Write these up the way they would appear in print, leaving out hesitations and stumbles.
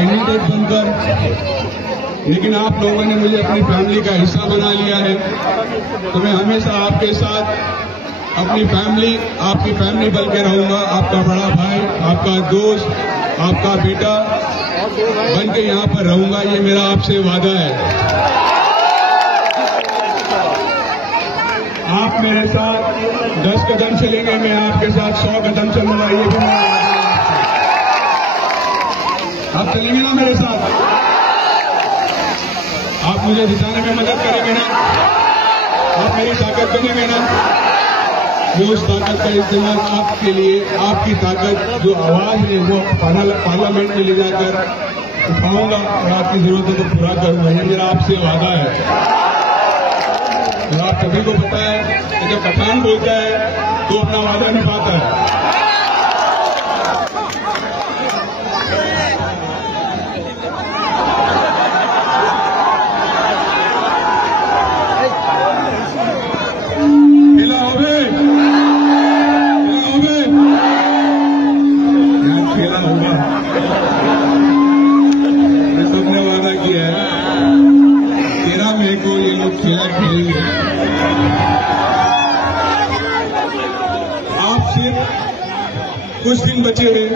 Candidate बनकर, लेकिन आप लोगों ने मुझे अपनी फैमिली का हिस्सा बना लिया है। तो मैं हमेशा आपके साथ अपनी फैमिली, आपकी फैमिली बन के रहूंगा। आपका बड़ा भाई, आपका दोस्त, आपका बेटा बन के यहाँ पर रहूंगा, ये मेरा आपसे वादा है। आप मेरे साथ 10 कदम चलेंगे, मैं आपके साथ 100 कदम चलूंगा, ये भी मेरा वादा है। आप चलेंगे ना मेरे साथ? आप मुझे जिताने में मदद करेंगे ना? आप मेरी ताकत बनेंगे ना? मैं उस ताकत का इस्तेमाल आपके लिए, आपकी ताकत जो आवाज है वो पार्लियामेंट में ले जाकर उठाऊंगा और आपकी जरूरतों को पूरा करूंगा, ये मेरा आपसे वादा है। और आप सभी को पता है कि जब पठान बोलता है तो अपना वादा निभाता है। कुछ दिन बचे हैं,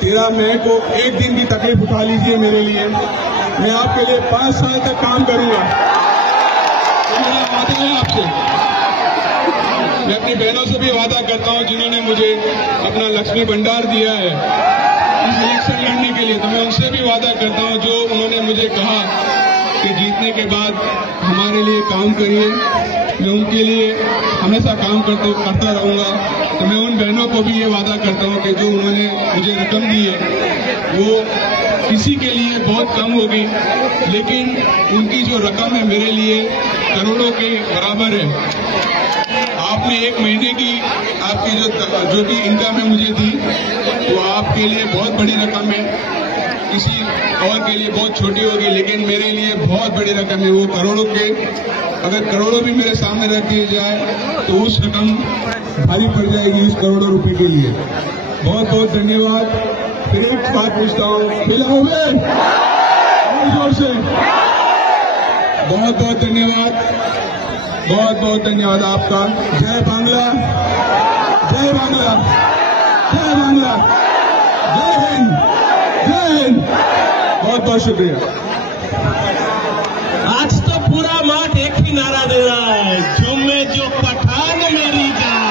13 मई को एक दिन की तकलीफ उठा लीजिए मेरे लिए। मैं आपके लिए 5 साल तक काम करूंगा, तो मेरा वादा है आपसे। मैं अपनी बहनों से भी वादा करता हूं जिन्होंने मुझे अपना लक्ष्मी भंडार दिया है इस इलेक्शन लड़ने के लिए, तो मैं उनसे भी वादा करता हूं जो उन्होंने मुझे कहा कि जीतने के बाद हमारे लिए काम करिए, मैं उनके लिए हमेशा काम करता रहूंगा। तो मैं उन बहनों को भी ये वादा करता हूं कि जो उन्होंने मुझे रकम दी है वो किसी के लिए बहुत कम होगी, लेकिन उनकी जो रकम है मेरे लिए करोड़ों के बराबर है। आपने 1 महीने की आपकी जो भी इनकम है मुझे दी, वो आपके लिए बहुत बड़ी रकम है, किसी और के लिए बहुत छोटी होगी, लेकिन मेरे लिए बहुत बड़ी रकम है। वो करोड़ों के, अगर करोड़ों भी मेरे सामने रख दिए जाए तो उस रकम भारी पड़ जाएगी उस करोड़ों रुपए के लिए। बहुत बहुत धन्यवाद। फिर एक बात पूछता हूँ, मिलाओगे जोर से? बहुत बहुत धन्यवाद, बहुत बहुत धन्यवाद आपका। जय बांग्ला, जय बांग्ला, जय बांग्ला, जय हिंद, जय हिंद। बहुत बहुत शुक्रिया। आज तो पूरा माठ एक ही नारा दे रहा है, झूमे जो पठान मेरी जान।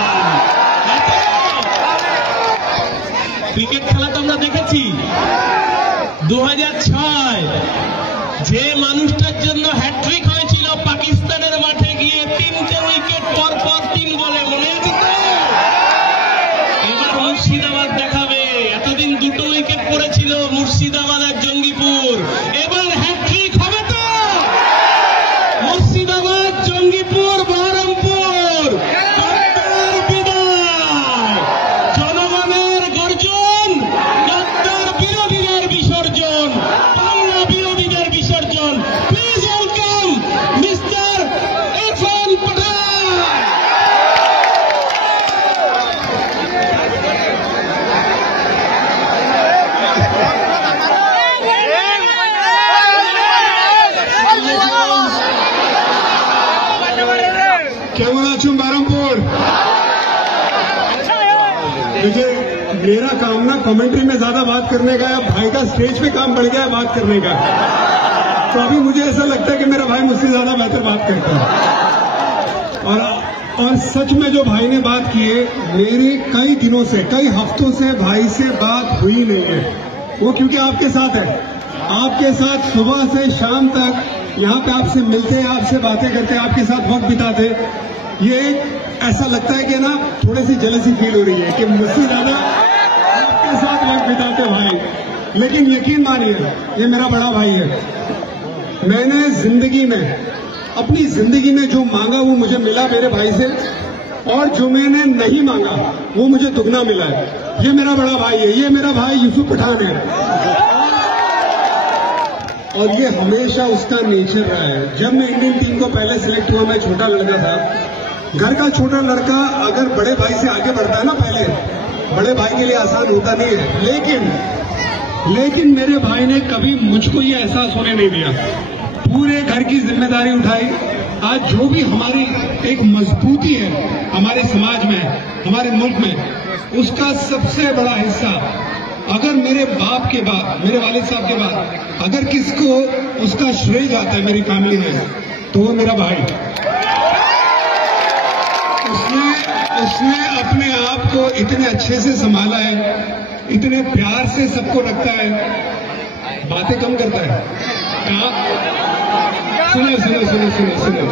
क्रिकेट খেলা তো আমরা দেখেছি 2006 যে মানুষটার জন্য হ্যাট্রিক হয়েছিল পাকিস্তানের মাঠে গিয়ে 3টে উইকেট পর পর 3 বলে, মনে আছে তো? এবার মুর্শিদাবাদ দেখাবে। এতদিন 2টো উইকেট পড়েছিল মুর্শিদাবাদ আর জঙ্গিপুর, এবার হ্যাট্রিক হবে তো? মুর্শিদাবাদ, জঙ্গিপুর, বহরমপুর, গদ্দার বিদায়, জনগণের গর্জন, গদ্দার বিরোধীদের বিসর্জন, বাংলা বিরোধীদের বিসর্জন। প্লিজ ওয়েলকাম মিস্টার ইরফান পাঠান। কেমন আছেন बहरमपुर? मुझे मेरा काम ना कमेंट्री में ज्यादा बात करने का है, भाई का स्टेज पे काम बढ़ गया है बात करने का। तो अभी मुझे ऐसा लगता है कि मेरा भाई मुझसे ज्यादा बेहतर बात करता है। और सच में जो भाई ने बात की है, मेरी कई दिनों से, कई हफ्तों से भाई से बात हुई नहीं है। वो क्योंकि आपके साथ है, आपके साथ सुबह से शाम तक यहाँ पे आपसे मिलते हैं, आपसे बातें करते हैं, आपके साथ वक्त बिताते। ये ऐसा लगता है कि ना थोड़ी सी जेलसी फील हो रही है कि मुझसे ज्यादा आपके साथ वक्त बिताते भाई। लेकिन यकीन मानिए, ये मेरा बड़ा भाई है। मैंने जिंदगी में, अपनी जिंदगी में जो मांगा वो मुझे मिला मेरे भाई से, और जो मैंने नहीं मांगा वो मुझे दुगना मिला है। ये मेरा बड़ा भाई है, ये मेरा भाई यूसुफ पठान है। और ये हमेशा उसका नेचर रहा है। जब मैं इंडियन टीम को पहले सिलेक्ट हुआ, मैं छोटा लड़का था। घर का छोटा लड़का अगर बड़े भाई से आगे बढ़ता है ना, पहले बड़े भाई के लिए आसान होता नहीं है। लेकिन लेकिन मेरे भाई ने कभी मुझको ये एहसास होने नहीं दिया। पूरे घर की जिम्मेदारी उठाई। आज जो भी हमारी एक मजबूती है हमारे समाज में, हमारे मुल्क में, उसका सबसे बड़ा हिस्सा अगर मेरे बाप के बाद, मेरे वालिद साहब के बाद अगर किसको उसका श्रेय जाता है मेरी फैमिली में, तो वो मेरा भाई। उसने अपने आप को इतने अच्छे से संभाला है, इतने प्यार से सबको रखता है, बातें कम करता है। सुनो सुनो सुनो सुनो सुनो,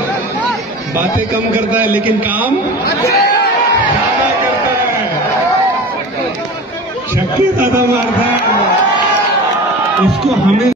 बातें कम करता है लेकिन काम ज्यादा करता है, छक्के ज्यादा मारता है। उसको हमें